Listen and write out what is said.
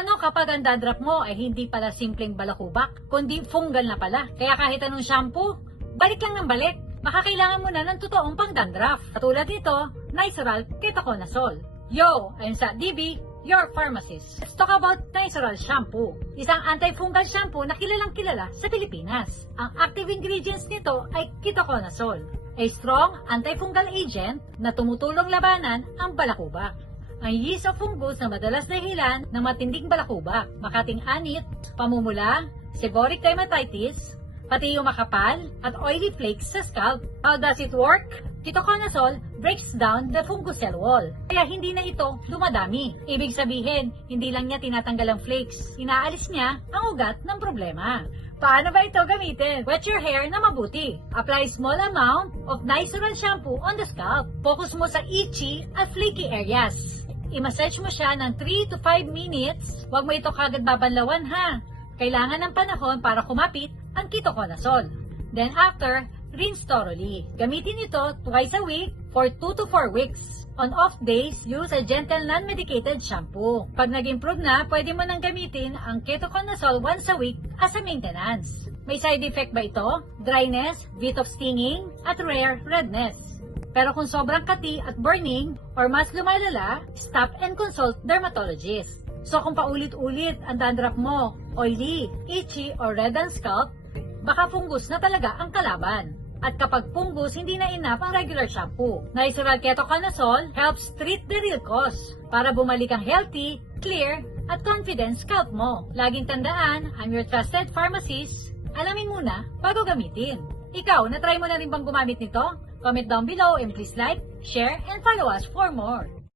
Paano kapag ang dandruff mo ay hindi pala simpleng balakubak, kundi fungal na pala? Kaya kahit anong shampoo, balik lang ng balik. Baka kailangan mo na ng totoong pang-dandruff. Katulad nito, Nizoral Ketoconazole. Yo, I'm Sa DB, your pharmacist. Let's talk about Nizoral Shampoo. Isang antifungal shampoo na kilalang kilala sa Pilipinas. Ang active ingredients nito ay ketoconazole, a strong antifungal agent na tumutulong labanan ang balakubak. Ang yeast of fungus na madalas dahilan ng matinding balakubak, makating anit, pamumula, seborrheic dermatitis, pati yung makapal at oily flakes sa scalp. How does it work? Ketoconazole breaks down the fungus cell wall, kaya hindi na ito dumadami. Ibig sabihin, hindi lang niya tinatanggal ang flakes, inaalis niya ang ugat ng problema. Paano ba ito gamitin? Wet your hair na mabuti. Apply small amount of Nizoral shampoo on the scalp. Focus mo sa itchy at flaky areas. I-massage mo siya ng 3 to 5 minutes. Huwag mo ito kagad babanlawan ha. Kailangan ng panahon para kumapit ang ketoconazole. Then after, rinse thoroughly. Gamitin ito twice a week for 2 to 4 weeks. On off days, use a gentle non-medicated shampoo. Pag nag-improve na, pwede mo nang gamitin ang ketoconazole once a week as a maintenance. May side effect ba ito? Dryness, bit of stinging, at rare redness. Pero kung sobrang kati at burning or mas lumalala, stop and consult dermatologist. So kung paulit-ulit ang dandruff mo, oily, itchy, or red ang scalp, baka fungus na talaga ang kalaban. At kapag fungus, hindi na enough ang regular shampoo. Nizoral Ketoconazole helps treat the real cause para bumalik ang healthy, clear, at confident scalp mo. Laging tandaan, I'm your trusted pharmacist. Alamin muna bago gamitin. Ikaw, na-try mo na rin bang gumamit nito? Comment down below and please like, share, and follow us for more.